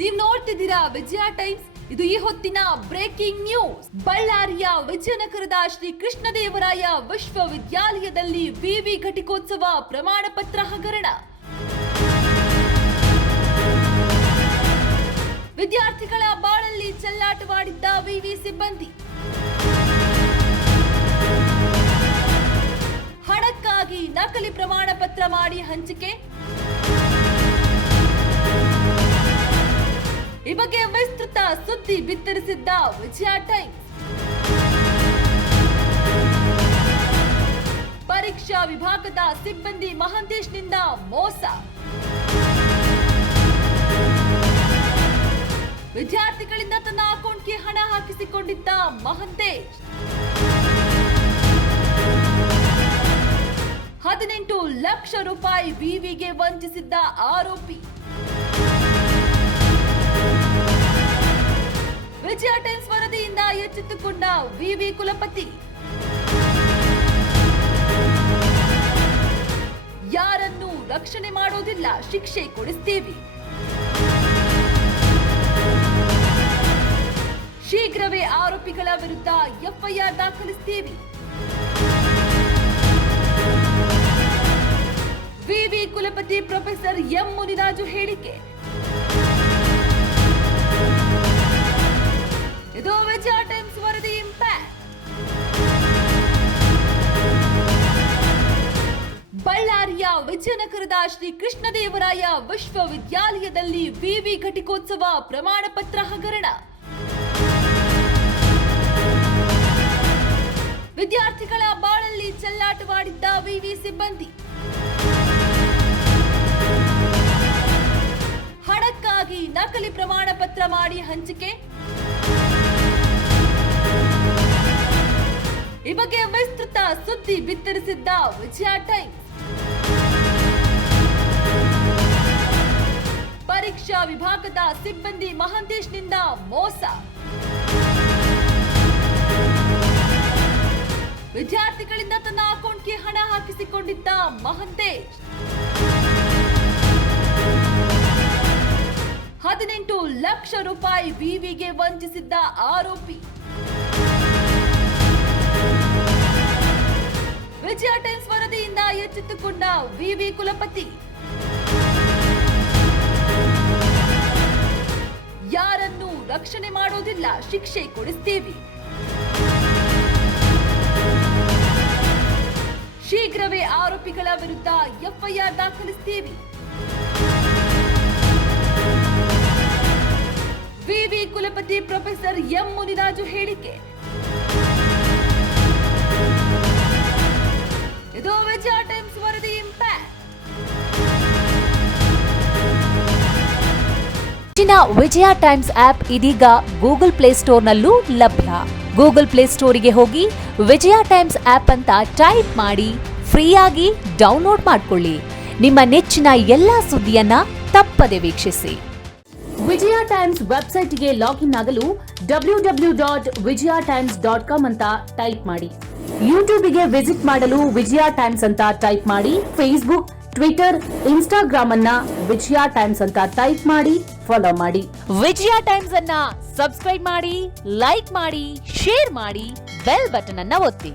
ನೀವು ನೋಡ್ತಿದ್ದೀರಾ ವಿಜಯ ಟೈಮ್ಸ್. ಇದು ಈ ಹೊತ್ತಿನ ಬ್ರೇಕಿಂಗ್ ನ್ಯೂಸ್. ಬಳ್ಳಾರಿಯ ವಿಜಯನಗರದ ಶ್ರೀ ಕೃಷ್ಣದೇವರಾಯ ವಿಶ್ವವಿದ್ಯಾಲಯದಲ್ಲಿ ವಿವಿ ಘಟಿಕೋತ್ಸವ ಪ್ರಮಾಣ ಪತ್ರ ಹಗರಣ. ವಿದ್ಯಾರ್ಥಿಗಳ ಬಾಳಲ್ಲಿ ಚೆಲ್ಲಾಟವಾಡಿದ್ದ ವಿವಿ ಸಿಬ್ಬಂದಿ. ಹಣಕ್ಕಾಗಿ ನಕಲಿ ಪ್ರಮಾಣ ಪತ್ರ ಮಾಡಿ ಹಂಚಿಕೆ. ಈ ಬಗ್ಗೆ ವಿಸ್ತೃತ ಸುದ್ದಿ ಬಿತ್ತರಿಸಿದ್ದ ವಿಜಯ ಟೈಮ್ಸ್. ಪರೀಕ್ಷಾ ವಿಭಾಗದ ಸಿಬ್ಬಂದಿ ಮಹಂತೇಶ್ನಿಂದ ಮೋಸ. ವಿದ್ಯಾರ್ಥಿಗಳಿಂದ ತನ್ನ ಅಕೌಂಟ್ಗೆ ಹಣ ಹಾಕಿಸಿಕೊಂಡಿದ್ದ ಮಹಂತೇಶ್. 18 ಲಕ್ಷ ರೂಪಾಯಿ ವಿವಿಗೆ ವಂಚಿಸಿದ್ದ ಆರೋಪಿ. ವಿಜಯ ಟೈಮ್ಸ್ ವರದಿಯಿಂದ ಎಚ್ಚೆತ್ತುಕೊಂಡ ವಿವಿ ಕುಲಪತಿ. ಯಾರನ್ನೂ ರಕ್ಷಣೆ ಮಾಡೋದಿಲ್ಲ, ಶಿಕ್ಷೆ ಕೊಡಿಸ್ತೀವಿ. ಶೀಘ್ರವೇ ಆರೋಪಿಗಳ ವಿರುದ್ಧ ಎಫ್ಐಆರ್ ದಾಖಲಿಸ್ತೀವಿ. ವಿವಿ ಕುಲಪತಿ ಪ್ರೊಫೆಸರ್ ಎಂ ಮುನಿರಾಜು ಹೇಳಿಕೆ. ಇದು ವಿಜಯ ಟೈಮ್ಸ್ ವರದಿ ಇಂಪ್ಯಾಕ್ಟ್. ಬಳ್ಳಾರಿಯ ವಿಜಯನಗರದ ಶ್ರೀ ಕೃಷ್ಣದೇವರಾಯ ವಿಶ್ವವಿದ್ಯಾಲಯದಲ್ಲಿ ವಿವಿ ಘಟಿಕೋತ್ಸವ ಪ್ರಮಾಣ ಪತ್ರ ಹಗರಣ. ವಿದ್ಯಾರ್ಥಿಗಳ ಬಾಳಲ್ಲಿ ಚೆಲ್ಲಾಟವಾಡಿದ್ದ ವಿವಿ ಸಿಬ್ಬಂದಿ. ಹಣಕ್ಕಾಗಿ ನಕಲಿ ಪ್ರಮಾಣ ಪತ್ರ ಮಾಡಿ ಹಂಚಿಕೆ. ಈ ಬಗ್ಗೆ ವಿಸ್ತೃತ ಸುದ್ದಿ ಬಿತ್ತರಿಸಿದ್ದ ವಿಜಯ ಟೈಮ್ಸ್. ಪರೀಕ್ಷಾ ವಿಭಾಗದ ಸಿಬ್ಬಂದಿ ಮಹಂತೇಶ್ನಿಂದ ಮೋಸ. ವಿದ್ಯಾರ್ಥಿಗಳಿಂದ ತನ್ನ ಅಕೌಂಟ್ಗೆ ಹಣ ಹಾಕಿಸಿಕೊಂಡಿದ್ದ ಮಹಂತೇಶ್. 18 ಲಕ್ಷ ರೂಪಾಯಿ ವಿವಿಗೆ ವಂಚಿಸಿದ್ದ ಆರೋಪಿ. ವಿಜಯ ಟೈಮ್ಸ್ ವರದಿಯಿಂದ ಎಚ್ಚೆತ್ತುಕೊಂಡ ವಿವಿ ಕುಲಪತಿ. ಯಾರನ್ನೂ ರಕ್ಷಣೆ ಮಾಡೋದಿಲ್ಲ, ಶಿಕ್ಷೆ ಕೊಡಿಸ್ತೀವಿ. ಶೀಘ್ರವೇ ಆರೋಪಿಗಳ ವಿರುದ್ಧ ಎಫ್ಐಆರ್ ದಾಖಲಿಸ್ತೀವಿ. ವಿವಿ ಕುಲಪತಿ ಪ್ರೊಫೆಸರ್ ಎಂ ಮುನಿರಾಜು ಹೇಳಿಕೆ. ಇದು ವಿಜಯ ಟೈಮ್ಸ್ ವರದಿ ಇಂಪ್ಯಾಕ್ಟ್. ವಿಜಯ ಟೈಮ್ಸ್ ಆಪ್ ಇದೀಗ ಗೂಗಲ್ ಪ್ಲೇಸ್ಟೋರ್ನಲ್ಲೂ ಲಭ್ಯ. ಗೂಗಲ್ ಪ್ಲೇಸ್ಟೋರಿಗೆ ಹೋಗಿ ವಿಜಯ ಟೈಮ್ಸ್ ಆಪ್ ಅಂತ ಟೈಪ್ ಮಾಡಿ ಫ್ರೀಯಾಗಿ ಡೌನ್ಲೋಡ್ ಮಾಡಿಕೊಳ್ಳಿ. ನಿಮ್ಮ ನೆಚ್ಚಿನ ಎಲ್ಲಾ ಸುದ್ದಿಯನ್ನ ತಪ್ಪದೆ ವೀಕ್ಷಿಸಿ. ವಿಜಯ ಟೈಮ್ಸ್ ವೆಬ್ಸೈಟ್ಗೆ ಲಾಗಿನ್ ಆಗಲು www.vijayatimes.com ಅಂತ ಟೈಪ್ ಮಾಡಿ. ಯೂಟ್ಯೂಬ್ಗೆ ವಿಸಿಟ್ ಮಾಡಲು ವಿಜಯ ಟೈಮ್ಸ್ ಅಂತ ಟೈಪ್ ಮಾಡಿ. ಫೇಸ್ಬುಕ್, ಟ್ವಿಟರ್, ಇನ್ಸ್ಟಾಗ್ರಾಮ್ ಅನ್ನ ವಿಜಯ ಟೈಮ್ಸ್ ಅಂತ ಟೈಪ್ ಮಾಡಿ ಫಾಲೋ ಮಾಡಿ. ವಿಜಯ ಟೈಮ್ಸ್ ಅನ್ನ ಸಬ್ಸ್ಕ್ರೈಬ್ ಮಾಡಿ, ಲೈಕ್ ಮಾಡಿ, ಶೇರ್ ಮಾಡಿ, ಬೆಲ್ ಬಟನ್ ಅನ್ನ ಒತ್ತಿ.